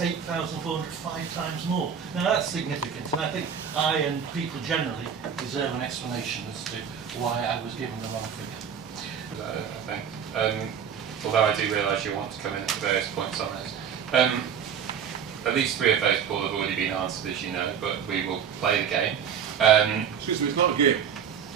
8,400, 5 times more. Now that's significant, and I think I and people generally deserve an explanation as to why I was given the wrong figure. I think, although I do realise you want to come in at various points on this. At least 3 of those, Paul, have already been answered, as you know, but we will play the game. Excuse me, it's not a game.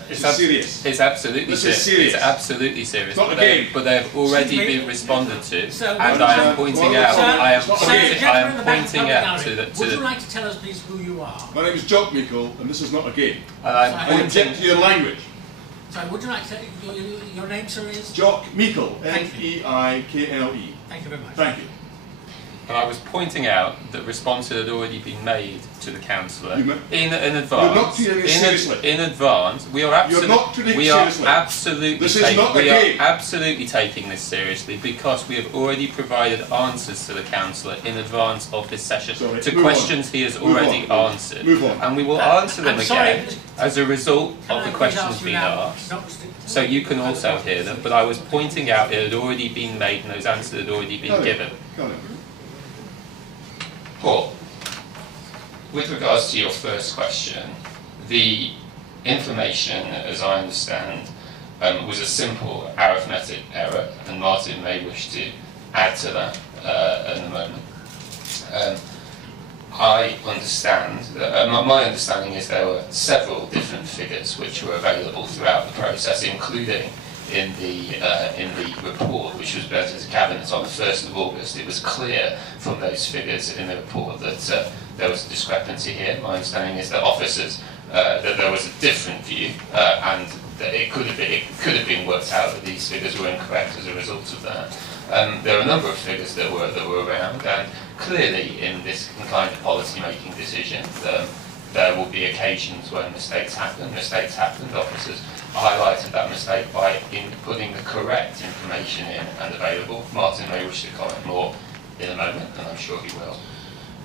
It's serious. It's absolutely serious. It's absolutely serious. It's not a game. But they have already been responded to, So and I am pointing out. I am pointing out to the. Would you like to tell us, please, who you are? My name is Jock Meikle, and this is not a game. And I'm I object to your language. So, would you like to? Your name, sir, is Jock Meikle. M-E-I-K-L-E. Thank you very much. Thank you. And I was pointing out that responses had already been made to the councillor in advance. You're not treating it seriously. In advance, we are absolutely. You're not treating it seriously. We are absolutely taking this seriously because we have already provided answers to the councillor in advance of this session to questions he has already answered. Move on. And we will answer them again as a result of the questions being asked. So you can also hear them, but I was pointing out it had already been made and those answers had already been given. Paul, with regards to your first question, the information, as I understand, was a simple arithmetic error, and Martin may wish to add to that in a moment. I understand that, my understanding is there were several different figures which were available throughout the process, including in the report which was presented to Cabinet on the 1st of August. It was clear from those figures in the report that there was a discrepancy here. My understanding is that officers, that there was a different view, and that it could have been worked out that these figures were incorrect as a result of that. There are a number of figures that were around, and clearly in this kind of policy-making decision, there will be occasions when mistakes happen. Mistakes happened. Officers highlighted that mistake by putting the correct information in and available. Martin may wish to comment more in a moment, and I'm sure he will.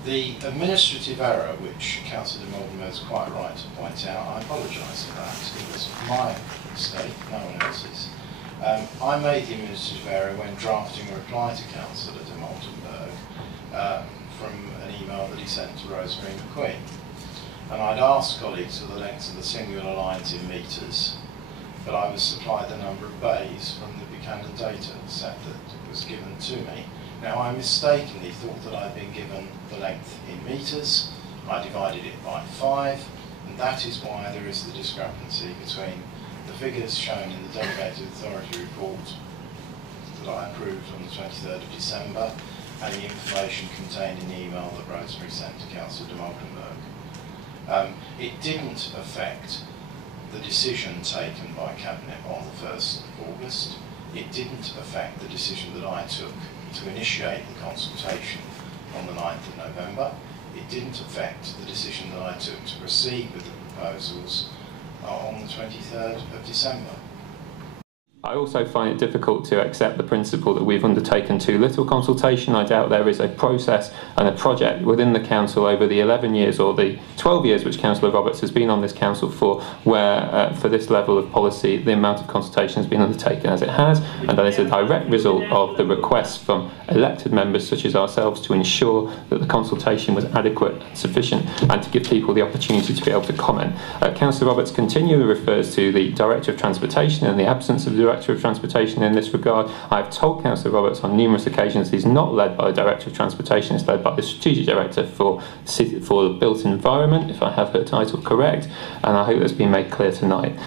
The administrative error, which Councillor de Malden is quite right to point out, I apologise for that. It was my mistake, no one else's. I made the administrative error when drafting a reply to Councillor de Malden from an email that he sent to Rosemarie MacQueen. And I'd asked colleagues for the length of the singular lines in metres, but I was supplied the number of bays from the Buchanan data set that was given to me. Now, I mistakenly thought that I'd been given the length in metres. I divided it by 5, and that is why there is the discrepancy between the figures shown in the Delegated Authority report that I approved on the 23rd of December and the information contained in the email that Rosemary sent to Councillor de Malden. It didn't affect the decision taken by Cabinet on the 1st of August. It didn't affect the decision that I took to initiate the consultation on the 9th of November. It didn't affect the decision that I took to proceed with the proposals on the 23rd of December. I also find it difficult to accept the principle that we've undertaken too little consultation. I doubt there is a process and a project within the Council over the 11 years or the 12 years which Councillor Roberts has been on this Council for, where for this level of policy the amount of consultation has been undertaken as it has, and that is a direct result of the requests from elected members such as ourselves to ensure that the consultation was adequate and sufficient and to give people the opportunity to be able to comment. Councillor Roberts continually refers to the Director of Transportation and the absence of the Director of Transportation in this regard. I have told Councillor Roberts on numerous occasions he's not led by the Director of Transportation, it's led by the Strategic Director for the Built Environment, if I have her title correct, and I hope that's been made clear tonight.